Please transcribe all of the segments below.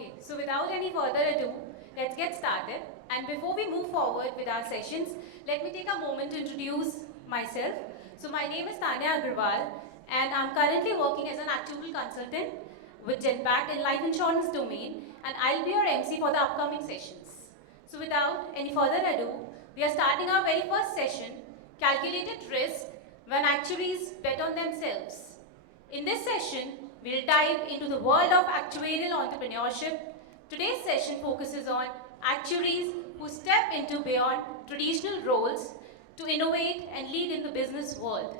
Okay, so without any further ado, let's get started. And before we move forward with our sessions, let me take a moment to introduce myself. So my name is Tanya Agarwal, and I'm currently working as an actuarial consultant with Genpact in life insurance domain, and I'll be your MC for the upcoming sessions. So without any further ado, we are starting our very first session, Calculated Risk when Actuaries Bet on Themselves. In this session, we'll dive into the world of actuarial entrepreneurship. Today's session focuses on actuaries who step into beyond traditional roles to innovate and lead in the business world.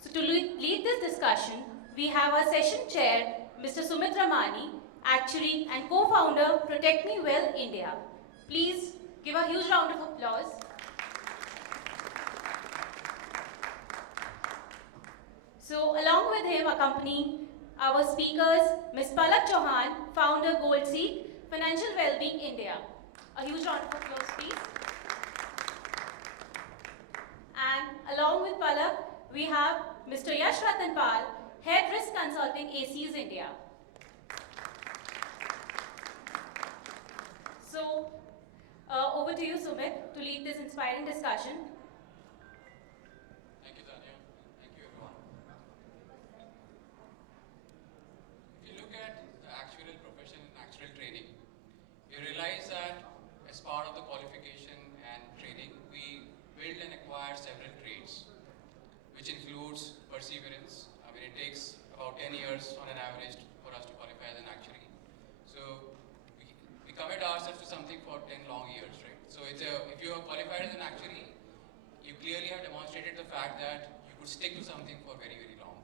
So to lead this discussion, we have our session chair, Mr. Sumit Ramani, actuary and co-founder ProtectMeWell India. Please give a huge round of applause. So along with him accompanying our speakers, Ms. Palak Chauhan, founder Goldseek, Financial Wellbeing India. A huge round of applause, please. And along with Palak, we have Mr. Yash Ratanpal, Head Risk Consulting, ACIES India. So, over to you, Sumit, to lead this inspiring discussion. Thank you, Tanya. Thank you, everyone. If you look at the actuarial profession and actuarial training, you realize that as part of the qualification and training, we build and acquire several traits, which includes perseverance. I mean, it takes about 10 years on an average for us to qualify as an actuary. So we commit ourselves to something for 10 long years, right? So if you are qualified as an actuary, you clearly have demonstrated the fact that you could stick to something for very, very long.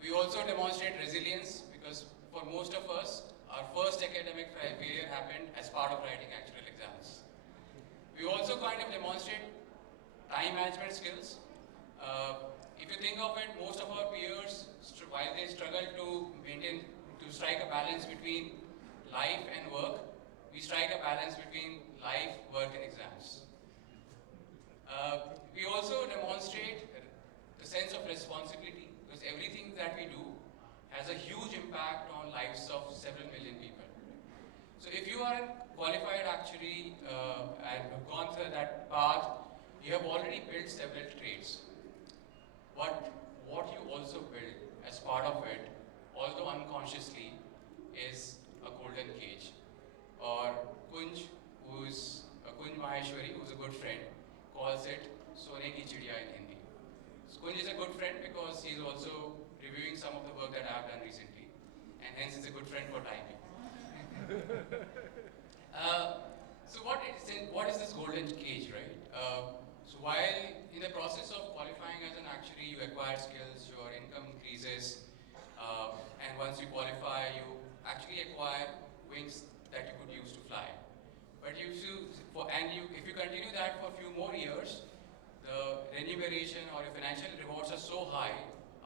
We also demonstrate resilience because for most of us, our first academic failure happened as part of writing actuarial exams. We also kind of demonstrate time management skills. If you think of it, most of our peers, while they struggle to strike a balance between life and work, we strike a balance between life, work, and exams. We also demonstrate the sense of responsibility because everything that we do has a huge impact on lives of several million people. So if you are a qualified actuary and have gone through that path, you have already built several traits. But what you also build as part of it, although unconsciously, is a golden cage. Or Kunj, Kunj Maheshwari, who's a good friend, calls it Sone ki Chidiya in Hindi. So Kunj is a good friend because he's also reviewing some of the work that I have done recently, and hence is a good friend for timing. So what is this golden cage, right? So while in the process of qualifying as an actuary, you acquire skills, your income increases, and once you qualify, you actually acquire wings that you could use to fly. But if you continue that for a few more years, the remuneration or your financial rewards are so high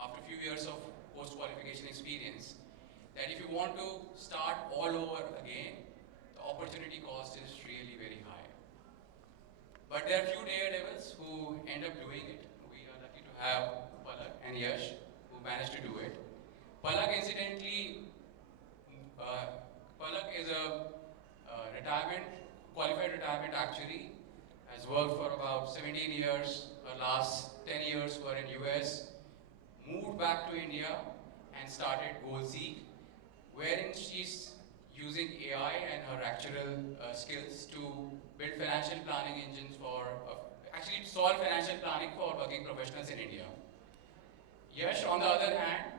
after a few years of post-qualification experience that if you want to start all over again, the opportunity cost is really very high. But there are few daredevils who end up doing it. We are lucky to have Palak and Yash who managed to do it. Palak, incidentally, Palak is a qualified retirement actuary, has worked for about 17 years. Her last 10 years were in US, moved back to India and started Goldseek, wherein she's using AI and her actuarial skills to build financial planning engines actually to solve financial planning for working professionals in India. Yash, on the other hand,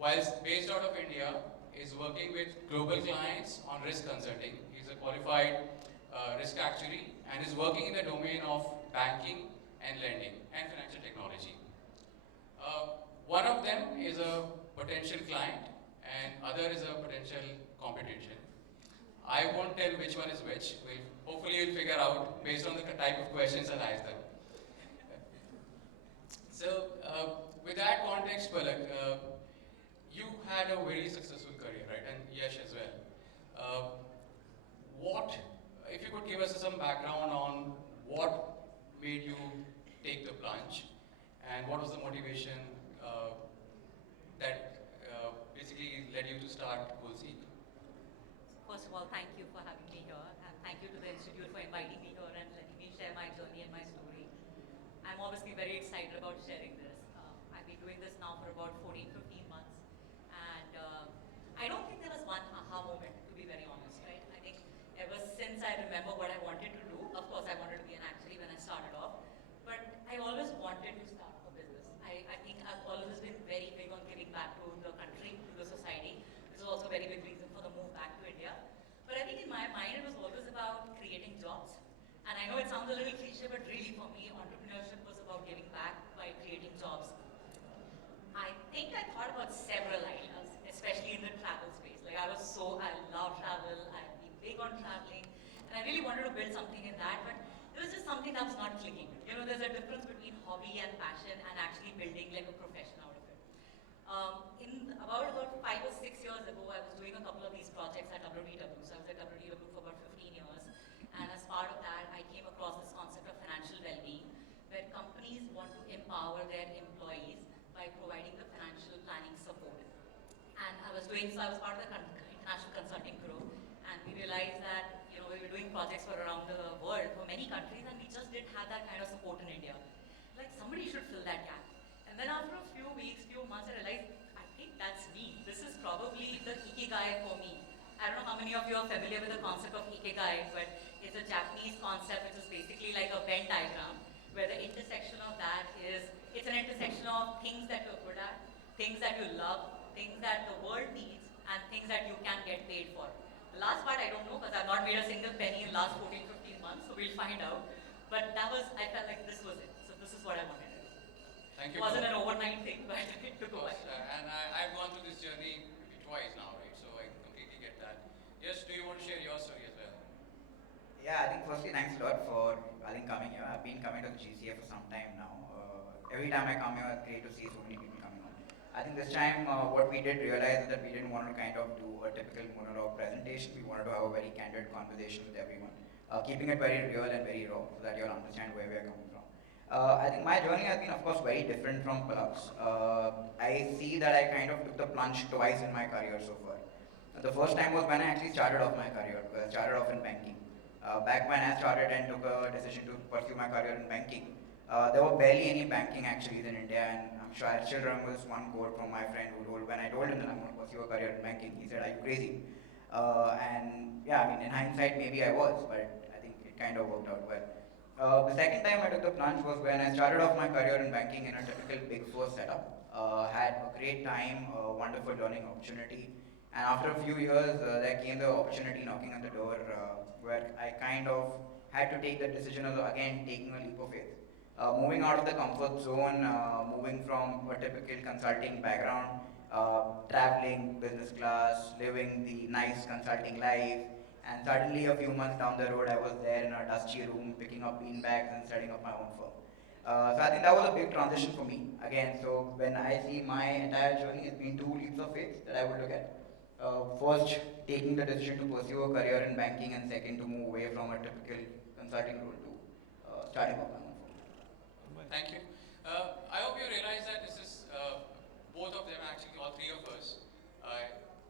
whilst based out of India, is working with global clients on risk consulting. He's a qualified risk actuary and is working in the domain of banking and lending and financial technology. One of them is a potential client and other is a potential competition. I won't tell which one is which. Hopefully you'll figure out based on the type of questions I'll ask them. So with that context, Palak, you had a very successful career, right? And Yash as well. If you could give us some background on what made you take the plunge and what was the motivation that basically led you to start Goldseek? First of all, thank you for having me here, and thank you to the Institute for inviting me here and letting me share my journey and my story. I'm obviously very excited about sharing this. I've been doing this now for about 14, 15 months, and I don't think there was one aha moment, to be very honest, right? I think ever since I remember what I wanted to do, of course I wanted to be an actuary when I started off, but I always wanted to start a business. I think I've always been very big on giving back to the country, to the society. This is also a very big reason for the move back to India. But I think in my mind, it was always about creating jobs. And I know it sounds a little cliche, but really for me, entrepreneurship was about giving back by creating jobs. I think I thought about several ideas, especially in the travel space. Like I love travel, I've been big on traveling, and I really wanted to build something in that, but there was just something that was not clicking. You know, there's a difference between hobby and passion and actually building like a profession out of it. In about 5 or 6 years ago, I was doing a couple of these projects at WTW. So I was at WTW for about 15 years. And as part of that, I came across this concept of financial well-being, where companies want to empower their employees by providing the financial planning support. And I was part of the international consulting group, and we realized that, you know, we were doing projects for around the world, for many countries, and we just didn't have that kind of support in India. Like, somebody should fill that gap. And then after a few weeks, few months, I realized, I think that's me. This is probably the ikigai for me. I don't know how many of you are familiar with the concept of ikigai, but it's a Japanese concept which is basically like a Venn diagram, where the intersection of that is, it's an intersection of things that you're good at, things that you love, things that the world needs, and things that you can get paid for. The last part I don't know because I've not made a single penny in the last 14, 15 months, so we'll find out. But I felt like this was it. So this is what I wanted to do. Thank It you. wasn't an overnight thing, but it took a while. And I've gone through this journey maybe twice now, right? So I completely get that. Yes, do you want to share your story as well? Yeah, I think firstly, thanks a lot for coming here. I've been coming to the GCA for some time now. Every time I come here, it's great to see so many people coming on. I think this time, what we did realize is that we didn't want to kind of do a typical monologue presentation. We wanted to have a very candid conversation with everyone, keeping it very real and very raw, so that you'll understand where we are coming from. I think my journey has been, of course, very different from Palak's. I see that I kind of took the plunge twice in my career so far. The first time was when I actually started off my career. I started off in banking. Back when I started and took a decision to pursue my career in banking, there were barely any banking actuaries in India, and I'm sure I still remember this one quote from my friend when I told him that I'm going to pursue a career in banking, he said, "Are you crazy?" And yeah, I mean, in hindsight, maybe I was, but I think it kind of worked out well. The second time I took the plunge was when I started off my career in banking in a typical Big Four setup. Had a great time, a wonderful learning opportunity, and after a few years, there came the opportunity knocking on the door where I kind of had to take the decision of, again, taking a leap of faith. Moving out of the comfort zone, moving from a typical consulting background, traveling business class, living the nice consulting life, and suddenly a few months down the road, I was there in a dusty room picking up beanbags and setting up my own firm. So I think that was a big transition for me. Again, so when I see my entire journey, it's been two leaps of faith that I would look at. First, taking the decision to pursue a career in banking, and second, to move away from a typical consulting role to starting up my own firm. Thank you. I hope you realize that this is both of them, actually all three of us,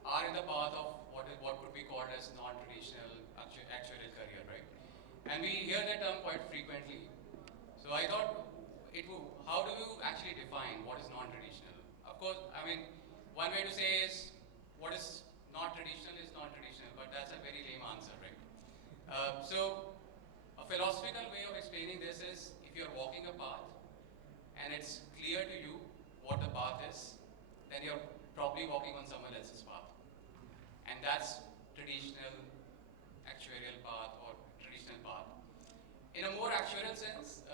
are in the path of what could be called as non-traditional actuarial career, right? And we hear that term quite frequently. So I thought, how do you actually define what is non-traditional? Of course, I mean, one way to say is what is not traditional is non-traditional, but that's a very lame answer, right? So a philosophical way of explaining this is if you're walking a path and it's clear to you what the path is, then you're probably walking on someone else's path. And that's traditional actuarial path or traditional path. In a more actuarial sense,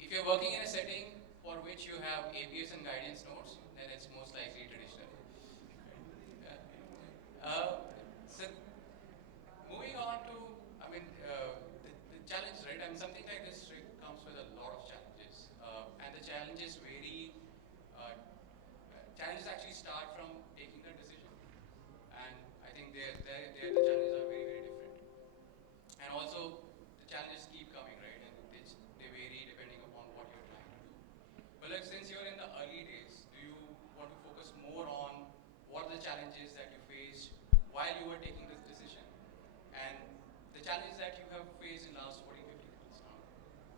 if you're working in a setting for which you have APS and guidance notes, then it's most likely traditional. So moving on to, the challenge, right? I mean, something like this comes with a lot of challenges, and the challenges vary. Challenges actually start from taking a decision, and I think the challenges are very, very different. And also, the challenges keep coming, right? And they vary depending upon what you're trying to do. But like, since you're in the early days, do you want to focus more on what are the challenges that you faced while you were taking this decision, and the challenges that you have faced in last 14, 15 months now.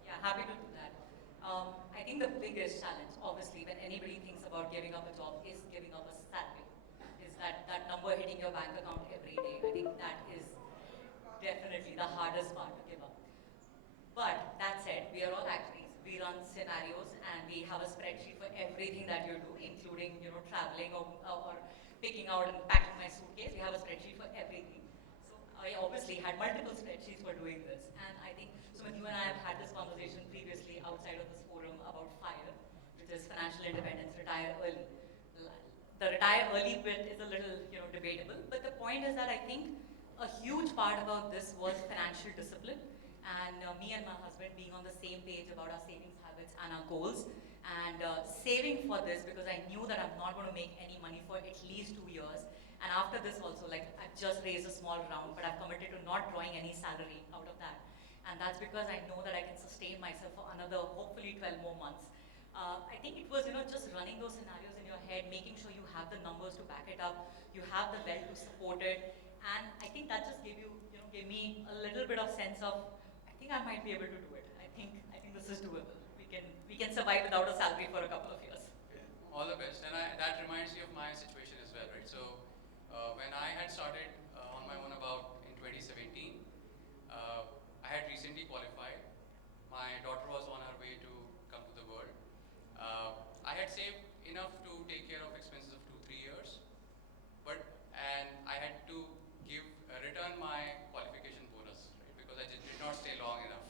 Yeah, happy to do that. I think the biggest challenge, obviously, when anybody thinks about giving up a job is giving up a salary. Is that number hitting your bank account every day. I think that is definitely the hardest part to give up. But that said, we are all actuaries. We run scenarios and we have a spreadsheet for everything that you do, including traveling or picking out and packing my suitcase. We have a spreadsheet for everything. So I obviously had multiple spreadsheets for doing this. And I think, Sumit, you and I have had this conversation previously outside of this forum about FIRE, which is financial independence, retire early. The retire early bit is a little debatable, but the point is that I think a huge part about this was financial discipline, and me and my husband being on the same page about our savings habits and our goals, and saving for this because I knew that I'm not going to make any money for at least 2 years. And after this also, like, I've just raised a small round, but I've committed to not drawing any salary out of that. And that's because I know that I can sustain myself for another, hopefully 12 more months. I think it was, just running those scenarios in your head, making sure you have the numbers to back it up, you have the wealth to support it, and I think that just gave me a little bit of sense of, I think I might be able to do it. I think this is doable. We can survive without a salary for a couple of years. All the best. And that reminds me of my situation as well, right? So when I had started on my own about in 2017, I had recently qualified. My daughter was on her way to come to the world. I had saved enough to take care of expenses of 2, 3 years, and I had to return my qualification bonus, right? Because I did not stay long enough.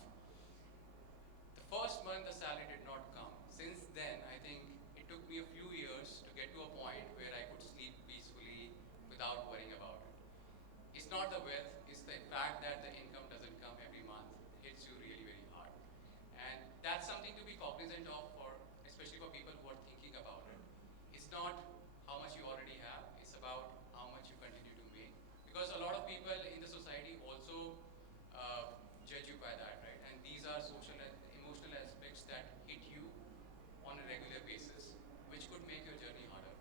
The first month the salary did not come. Since then, I think it took me a few years to get to a point where I could sleep peacefully without worrying about it. It's not the wealth, it's the fact that the income doesn't come every month hits you really, very hard. And that's something to be cognizant of, especially for people who are thinking about it. It's not how much you already have, it's about how much you continue to make. Because a lot of people in the society also judge you by that, right? And these are social and emotional aspects that hit you on a regular basis, which could make your journey harder.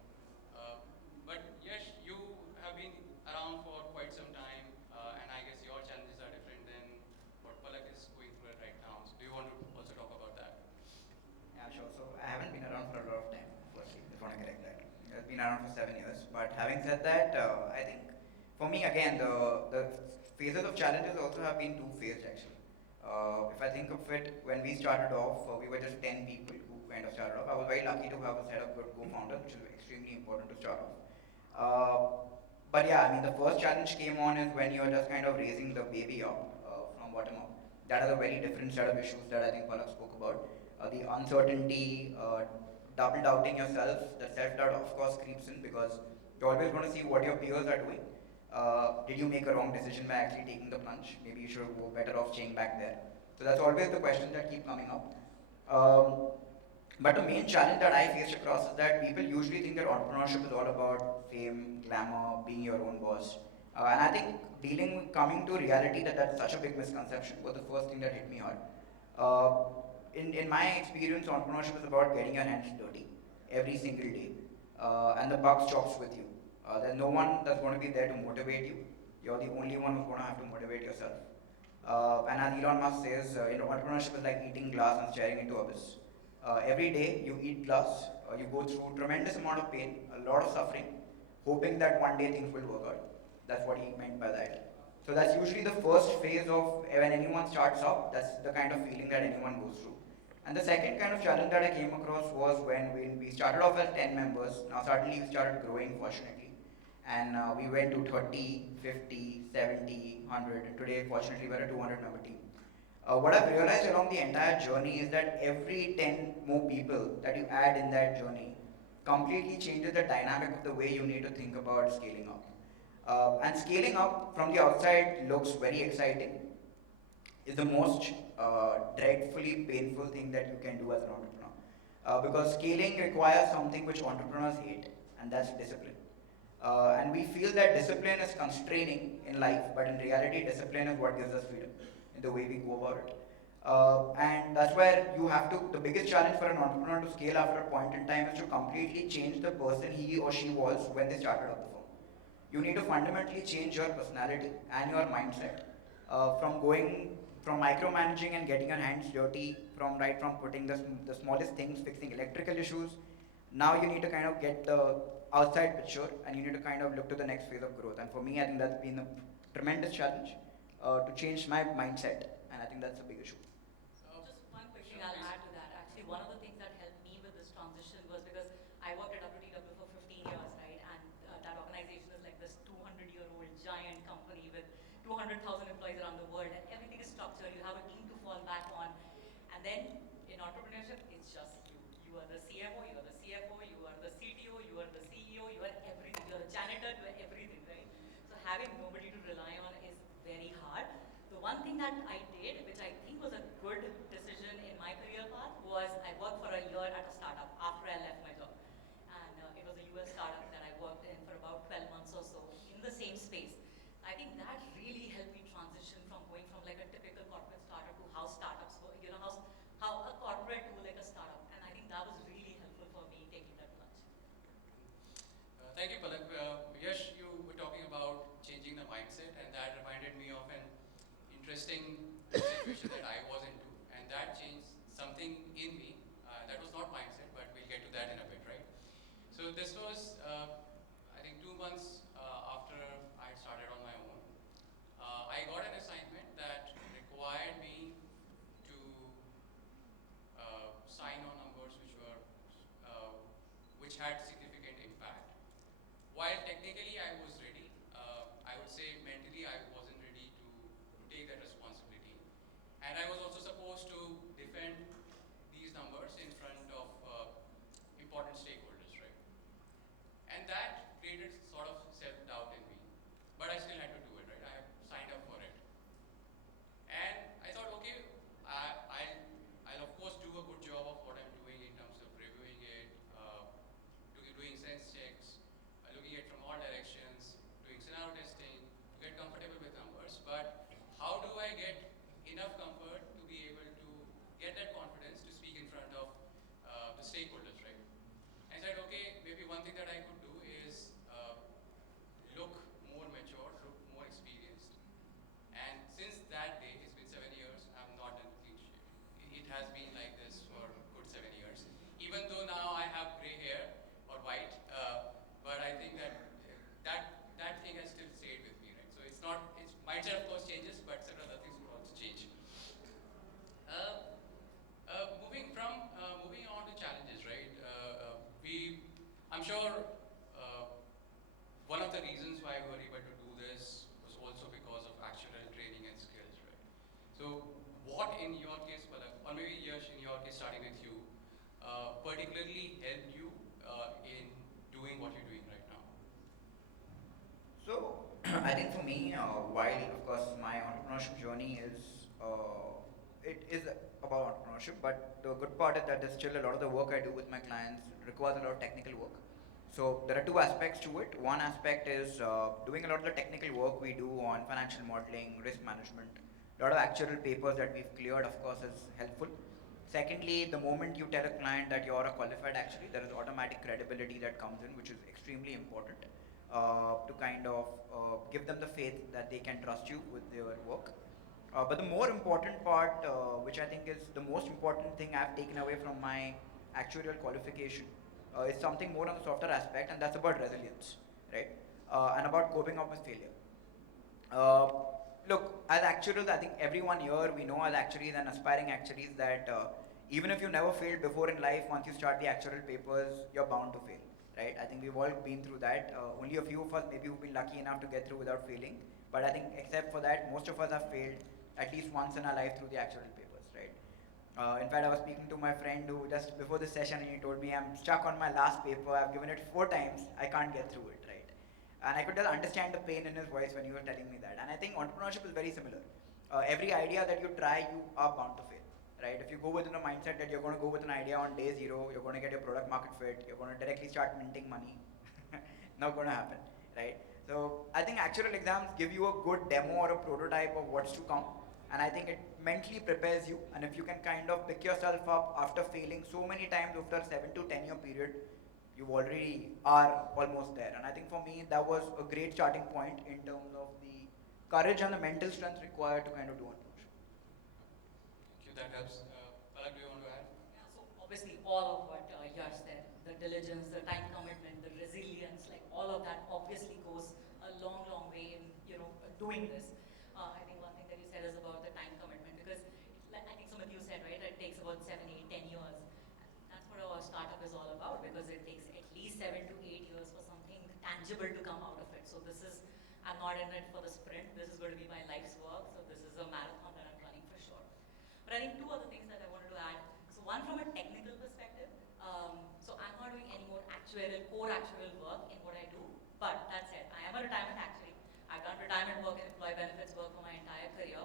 But Yash, you have been around for quite some time, and I guess your challenges are different than what Palak is going through right now. So do you want to also talk about that? Yeah, sure. So I haven't been around for a lot of time, firstly, if I want to correct that. I've been around for 7 years. But having said that, I think for me, again, the phases of challenges also have been two-phased, actually. If I think of it, when we started off, we were just 10 people who kind of started off. I was very lucky to have a set of good co-founders, which is extremely important to start off. But yeah, I mean, the first challenge came on is when you're just kind of raising the baby up from bottom up. That is a very different set of issues that I think Palak spoke about. The uncertainty, double doubting yourself, the self-doubt of course creeps in because you always want to see what your peers are doing. Did you make a wrong decision by actually taking the plunge? Maybe you should go better off staying back there. So that's always the questions that keep coming up. But the main challenge that I faced across is that people usually think that entrepreneurship is all about fame, glamour, being your own boss. And I think coming to reality that that's such a big misconception was the first thing that hit me hard. In my experience, entrepreneurship is about getting your hands dirty every single day. And the buck stops with you. There's no one that's going to be there to motivate you. You're the only one who's going to have to motivate yourself. And as Elon Musk says, entrepreneurship is like eating glass and staring into abyss. Every day you eat glass, you go through tremendous amount of pain, a lot of suffering, hoping that one day things will work out. That's what he meant by that. So that's usually the first phase of when anyone starts up, that's the kind of feeling that anyone goes through. And the second kind of challenge that I came across was when we started off as 10 members, now suddenly we started growing fortunately. And we went to 30, 50, 70, 100, and today fortunately we're a 200 member team. What I've realized along the entire journey is that every 10 more people that you add in that journey completely changes the dynamic of the way you need to think about scaling up. And scaling up from the outside looks very exciting. It's the most dreadfully painful thing that you can do as an entrepreneur. Because scaling requires something which entrepreneurs hate, and that's discipline. And we feel that discipline is constraining in life, but in reality, discipline is what gives us freedom in the way we go about it. And that's where you have to, the biggest challenge for an entrepreneur to scale after a point in time is to completely change the person he or she was when they started up the firm. you need to fundamentally change your personality and your mindset from going from micromanaging and getting your hands dirty from right from putting the smallest things, fixing electrical issues. Now you need to kind of get the outside picture and you need to kind of look to the next phase of growth. And for me, I think that's been a tremendous challenge to change my mindset, and I think that's a big issue. Just one quick thing I'll add to that. Actually, one of the things that helped me with this transition was because I worked at WTW for 15 years, right? And that organization is like this 200-year-old giant company with 200,000 employees around the world, and everything is structured. You have a team to fall back on. And then in entrepreneurship, it's just you. You are the CMO, you are the CFO, you are the CTO, you are the CEO, you are everything. You are a janitor, you are everything, right? So having nobody to rely on is very hard. The one thing that I did, which I think was a good decision in my career path, was I worked for a year at a startup after I left my job. And it was a US startup that I worked in for about 12 months or so in the same space. I think that really helped me transition from going from like a typical corporate startup to how startups work, you know, how a corporate to like a startup. And I think that was really helpful for me taking that plunge. Thank you, Palak. Yash, you were talking about changing the mindset, and that reminded me of an interesting situation that I was into, and that changed something in me. That was not mindset, but we'll get to that in a bit, right? So this was, I think, 2 months after I started on my own. I got an assignment that required me to sign on numbers which had significant impact. While technically I was ready, I would say mentally I wasn't ready to take that responsibility. And I was also supposed to defend these numbers in front of important stakeholders, right? And that created sort of self-doubt in me. But I still had to do it, right? I signed up for it. And I thought, okay, I'll of course do a good job of what I'm doing in terms of reviewing it, doing sense checks, looking at from all directions, doing scenario testing, to get comfortable with numbers. But how do I get enough comfort to be able to get that confidence to speak in front of the stakeholders, right? I said, okay, maybe one thing that I could do is look more mature, look more experienced. And since that day, it's been 7 years, I'm not in clean shape. It has been like this for good 7 years. Even though now I have gray hair or white, but I think that thing has still stayed with me, right? So it's mindset of course changes, but several other things will also change. Moving on to challenges, right? I'm sure one of the reasons why we were able to do this was also because of actuarial training and skills, right? So what in your case, Palak, or maybe Yash, in your case, starting with you, particularly helped you in doing what you're doing right now? So, I think for me, while of course my entrepreneurship journey it is about entrepreneurship, but the good part is that there's still a lot of the work I do with my clients requires a lot of technical work. So there are two aspects to it. One aspect is doing a lot of the technical work we do on financial modeling, risk management. A lot of actuarial papers that we've cleared, of course, is helpful. Secondly, the moment you tell a client that you're a qualified actuary, there is automatic credibility that comes in, which is extremely important to kind of give them the faith that they can trust you with their work. But the more important part, which I think is the most important thing I've taken away from my actuarial qualification, is something more on the softer aspect, and that's about resilience, right? And about coping up with failure. Uh, Look, as actuaries, I think everyone here, we know as actuaries and aspiring actuaries that even if you never failed before in life, once you start the actuarial papers, you're bound to fail, right? I think we've all been through that. Only a few of us maybe who've been lucky enough to get through without failing. But I think except for that, most of us have failed at least once in our life through the actuarial papers, right? In fact, I was speaking to my friend who just before the session, and he told me, I'm stuck on my last paper. I've given it 4 times. I can't get through it, right? And I could just understand the pain in his voice when he was telling me that. And I think entrepreneurship is very similar. Every idea that you try, you are bound to fail, right? If you go within a mindset that you're going to go with an idea on day 0, you're going to get your product market fit, you're going to directly start minting money, not going to happen, right? So I think actuarial exams give you a good demo or a prototype of what's to come. And I think it mentally prepares you. And if you can kind of pick yourself up after failing so many times after a 7 to 10 year period, you already are almost there. And I think for me, that was a great starting point in terms of the courage and the mental strength required to kind of do a plunge. Thank you, that helps. Palak, do you want to add? Yeah, so obviously all of what Yash said, the diligence, the time commitment, the resilience, like all of that obviously goes a long, long way in, doing this. I think one thing that you said is about the time commitment because like, I think Sumit you said, right, it takes about 7, 8, 10 years. That's what our startup is all about because it takes at least 7 to 8 years for something tangible to come out of it. So this is, I'm not in it for the sprint. This is going to be my life's work. So this is a marathon that I'm running for sure. But I think two other things that I wanted to add. So one from a technical perspective. So I'm not doing any more core actuarial work in what I do. But that said, I am a retirement actuary. I've done retirement work and employee benefits work for my entire career.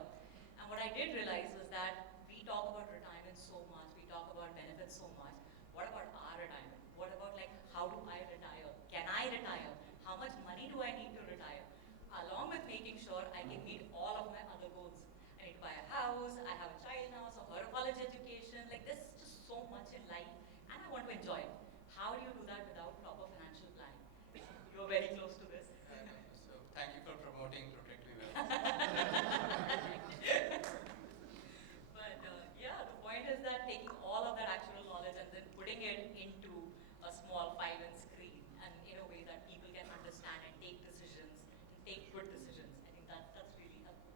And what I did realize was that we talk about retirement so much. We talk about benefits so much. What about our retirement? What about like how do I retire? Can I retire? How much money do I need to retire? Along with making sure I can meet all of my other goals. I need to buy a house, I have a child now, so her college education, like there's just so much in life and I want to enjoy it. How do you do that without proper financial planning? You're very close to this. So thank you for promoting ProtectMeWell. But yeah, the point is that taking all of that actual knowledge and then putting it into a small file and screen and in a way that people can understand and take decisions and take good decisions. I think that's really helpful.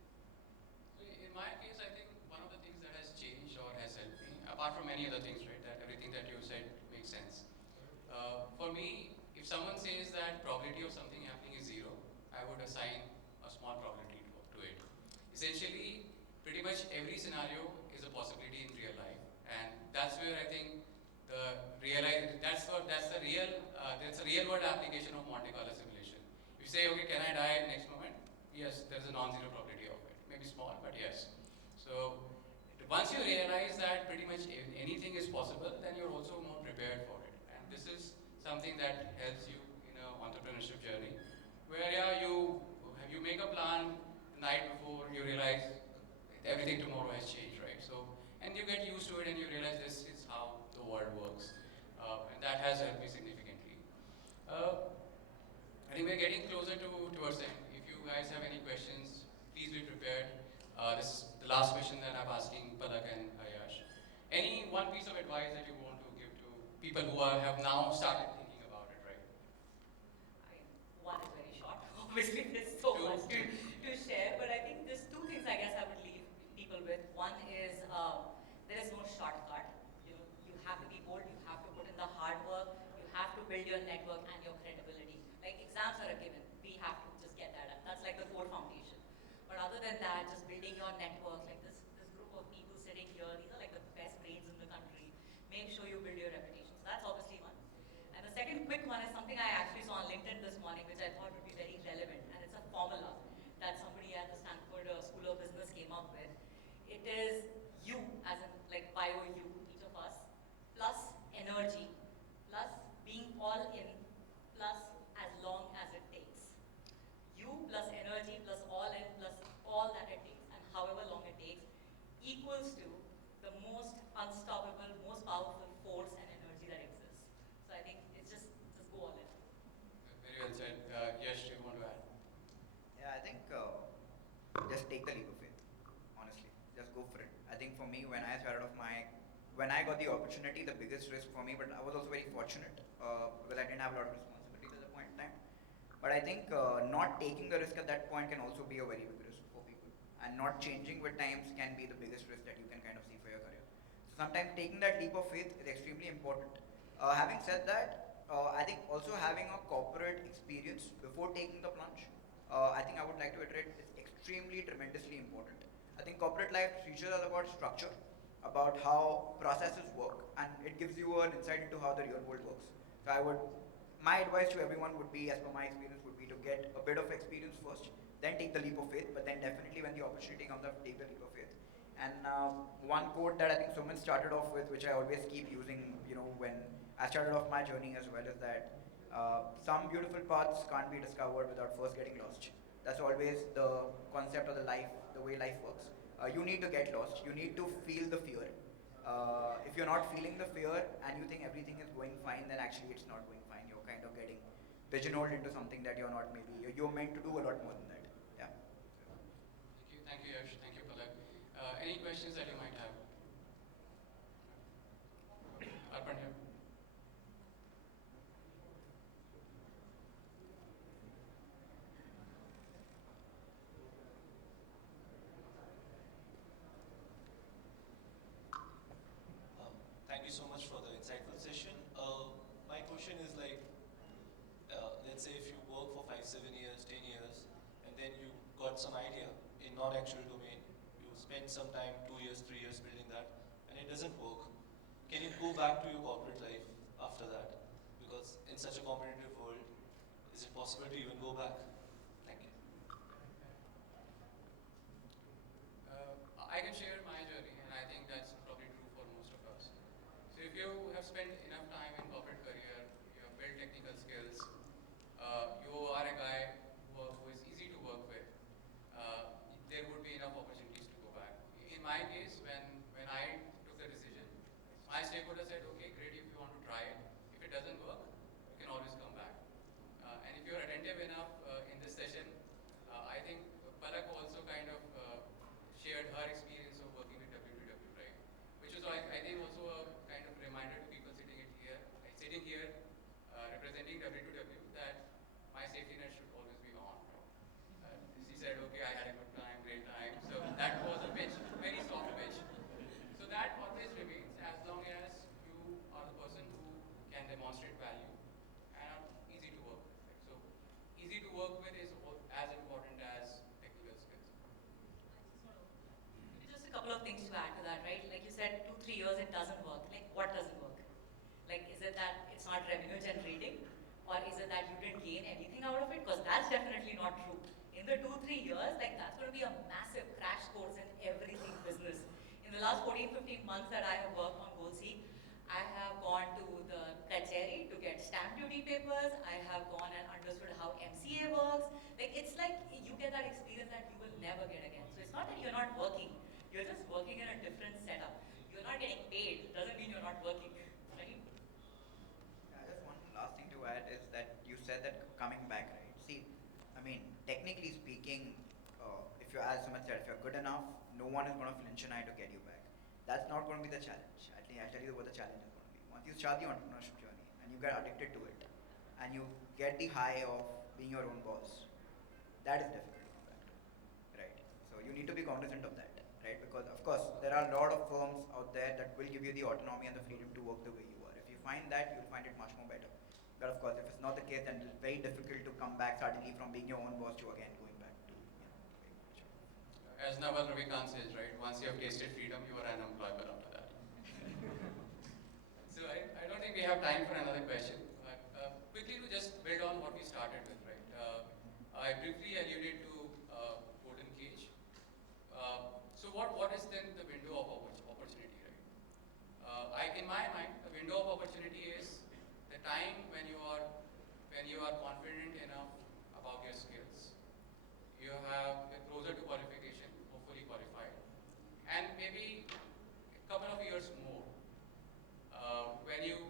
So in my case, I think one of the things that has changed or has helped me, apart from many other things, right, that everything that you said makes sense. For me, if someone says that probability of something happening is 0, I would assign a small probability to it. Essentially, pretty much every scenario is a possibility in real life, and that's where I think that's a real world application of Monte Carlo simulation. If you say, okay, can I die next moment? Yes, there's a non-zero probability of it. Maybe small, but yes. So once you realize that pretty much anything is possible, then you're also more prepared for it. And this is something that helps you in an entrepreneurship journey, where you make a plan the night before, you realize everything tomorrow has changed, right? So, and you get used to it and you realize this is how the world works. And that has helped me significantly. I think we're getting closer towards the end. If you guys have any questions, please be prepared. This is the last question that I'm asking Palak and Yash. Any one piece of advice that you want to give to people who have now started thinking about it, right? One is very short. Obviously, there's so much to share, but I think there's two things I guess I would leave people with. One is there is no shortcut. You have to be bold. You have to put in the hard work. You have to build your network and your credibility. Like exams are a given. We have to just get that up. That's like the core foundation. But other than that, just building your network, like this group of people sitting here, these are like the best brains in the country. Make sure you build your reputation. So that's obviously one. And the second quick one is something I actually saw on LinkedIn this morning, which I thought would be very relevant. And it's a formula that somebody at the Stanford School of Business came up with. It is you, as in like bio you, each of us, plus energy, plus being all in, plus as long as it takes. You plus energy plus all in plus all that it takes and however long it takes equals to the most unstoppable, most powerful force and energy that exists. So I think it's just go all in. Very well said. Yash, do you want to add? Yeah, I think just take the leap of faith. Honestly, just go for it. I think for me, when I got the opportunity, the biggest risk for me, but I was also very fortunate because I didn't have a lot of responsibility at that point in time. But I think not taking the risk at that point can also be a very big risk for people. And not changing with times can be the biggest risk that you can kind of see for your career. So sometimes taking that leap of faith is extremely important. Having said that, I think also having a corporate experience before taking the plunge, I think I would like to iterate is extremely, tremendously important. I think corporate life teaches us about structure, about how processes work, and it gives you an insight into how the real world works. So my advice to everyone would be, as per my experience, would be to get a bit of experience first, then take the leap of faith, but then definitely when the opportunity comes up, take the leap of faith. And one quote that I think Sumit started off with, which I always keep using, when I started off my journey as well, is that some beautiful paths can't be discovered without first getting lost. That's always the concept of the way life works. You need to get lost. You need to feel the fear. If you're not feeling the fear and you think everything is going fine, then actually it's not going fine. kind of getting pigeonholed into something that you're not maybe, you're meant to do a lot more than that. Yeah. Thank you, Yash. Thank you, Palak. Any questions that you might have? Arpan here. Thank you so much for the insightful session. My question is like, let's say if you work for 5, 7 years, 10 years, and then you got some idea in non-actual domain, you spend some time, 2 years, 3 years building that, and it doesn't work. Can you go back to your corporate life after that? Because in such a competitive world, is it possible to even go back? Thank you. I can share my journey, and I think that's probably true for most of us. So if you have spent enough time in corporate career, you have built technical skills, you are a guy who is easy to work with, there would be enough opportunities to go back. In my case, when I took the decision, my stakeholder said, okay, great, if you want to try it. If it doesn't work, you can always come back. And if you're attentive enough in this session, I think Palak also kind of shared her experience of working with W2W, right? Which is, I think, also a kind of reminder to people sitting here, representing W2W, that my safety net should always be on. She said, okay, I had a good time, great time. So that was a pitch, very soft pitch. So that always remains as long as you are the person who can demonstrate value and are easy to work with. Right? So easy to work with is as important as technical skills. Just a couple of things to add to that, right? Like you said, 2, 3 years it doesn't work. Like what doesn't work? Like is it that it's not revenue generating? Or is it that you didn't gain anything out of it? Because that's definitely not true. In the 2, 3 years, like that's going to be a massive crash course in everything business. In the last 14, 15 months that I have worked on GoalSeek, I have gone to the Actuary to get stamp duty papers. I have gone and understood how MCA works. Like it's like you get that experience that you will never get again. So it's not that you're not working. You're just working in a different setup. You're not getting paid. Doesn't mean you're not working, right? Just one last thing to add is that you said that coming back, right? See, I mean, technically speaking, if you're, as Sumit said, if you're good enough, no one is going to flinch an eye to get you back. That's not going to be the challenge. I'll tell you what the challenge is going to be. Once you start the entrepreneurship journey and you get addicted to it, and you get the high of being your own boss, that is difficult to come back to, right? So you need to be cognizant of that, right? Because of course, there are a lot of firms out there that will give you the autonomy and the freedom to work the way you are. If you find that, you'll find it much more better. But of course, if it's not the case, then it's very difficult to come back suddenly from being your own boss to again going back to, As Naval Ravikant says, right? Once you have tasted freedom, you are unemployable after that. So I don't think we have time for another question. But quickly to just build on what we started with, right? I briefly alluded to golden cage. So what is then the window of opportunity, right? In my mind, the window of opportunity is the time when you are confident enough about your skills. You're closer to qualification, hopefully qualified, and maybe a couple of years more. When you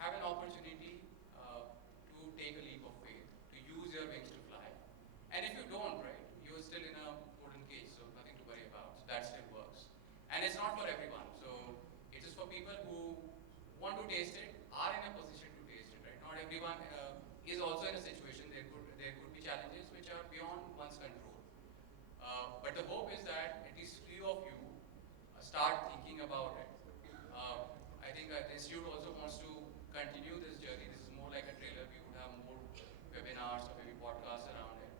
have an opportunity to take a leap of faith, to use your wings to fly. And if you don't, right, you're still in a golden cage, so nothing to worry about. So that still works. And it's not for everyone. So it is for people who want to taste it, are in a position to taste it, right? Not everyone is also in a situation. There could be challenges which are beyond one's control. But the hope is that at least few of you start thinking about it. I think the institute also wants to continue this journey. This is more like a trailer. We would have more webinars or maybe podcasts around it.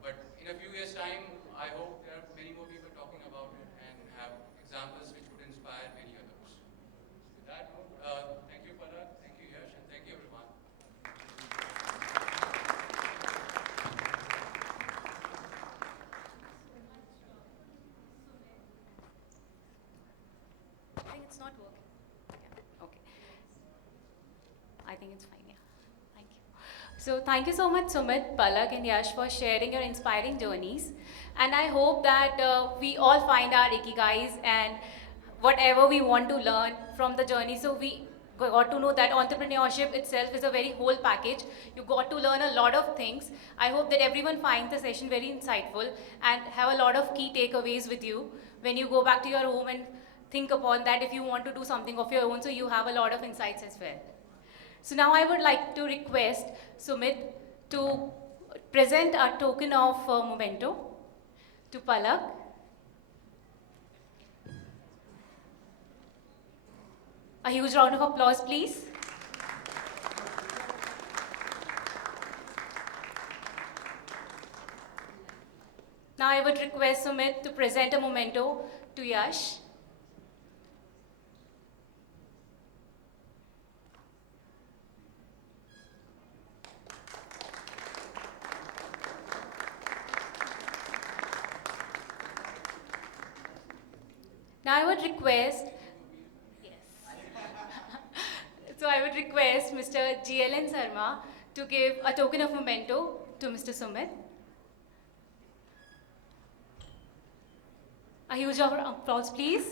But in a few years' time, I hope there are many more people talking about it and have examples which would inspire many others. With that note, thank you, Palak, thank you, Yash, and thank you, everyone. I think it's not working. Yeah. Okay. I think it's fine. Yeah. Thank you. So thank you so much, Sumit, Palak, and Yash for sharing your inspiring journeys. And I hope that we all find our ikigais and whatever we want to learn from the journey. So we got to know that entrepreneurship itself is a very whole package. You got to learn a lot of things. I hope that everyone finds the session very insightful and have a lot of key takeaways with you when you go back to your home and think upon that if you want to do something of your own, so you have a lot of insights as well. So now I would like to request Sumit to present a token of memento to Palak. A huge round of applause, please. Now I would request Sumit to present a memento to Yash. Now I would request, so I would request Mr. GLN Sarma to give a token of memento to Mr. Sumit. A huge round of applause, please.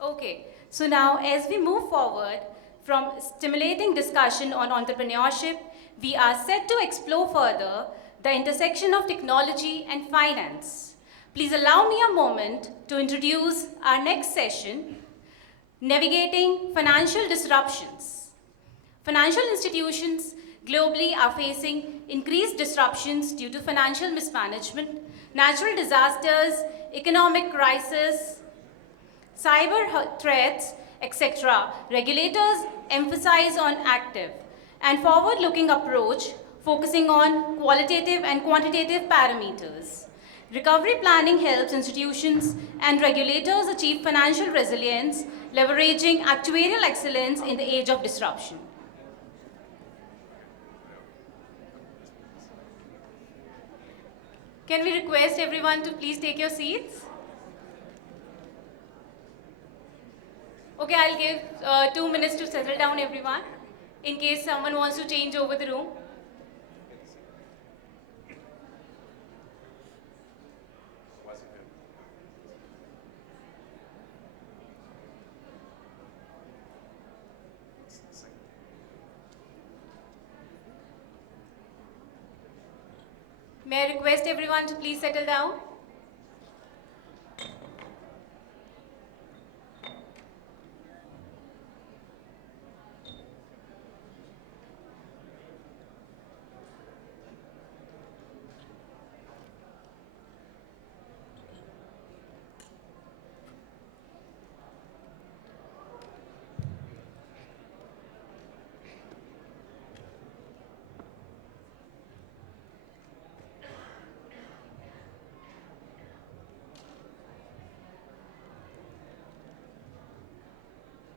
Okay, so now as we move forward from stimulating discussion on entrepreneurship, we are set to explore further the intersection of technology and finance. Please allow me a moment to introduce our next session, Navigating Financial Disruptions. Financial institutions globally are facing increased disruptions due to financial mismanagement, natural disasters, economic crisis, cyber threats, etc. Regulators emphasize on active and forward-looking approach focusing on qualitative and quantitative parameters. Recovery planning helps institutions and regulators achieve financial resilience, leveraging actuarial excellence in the age of disruption. Can we request everyone to please take your seats? Okay, I'll give 2 minutes to settle down everyone in case someone wants to change over the room. May I request everyone to please settle down?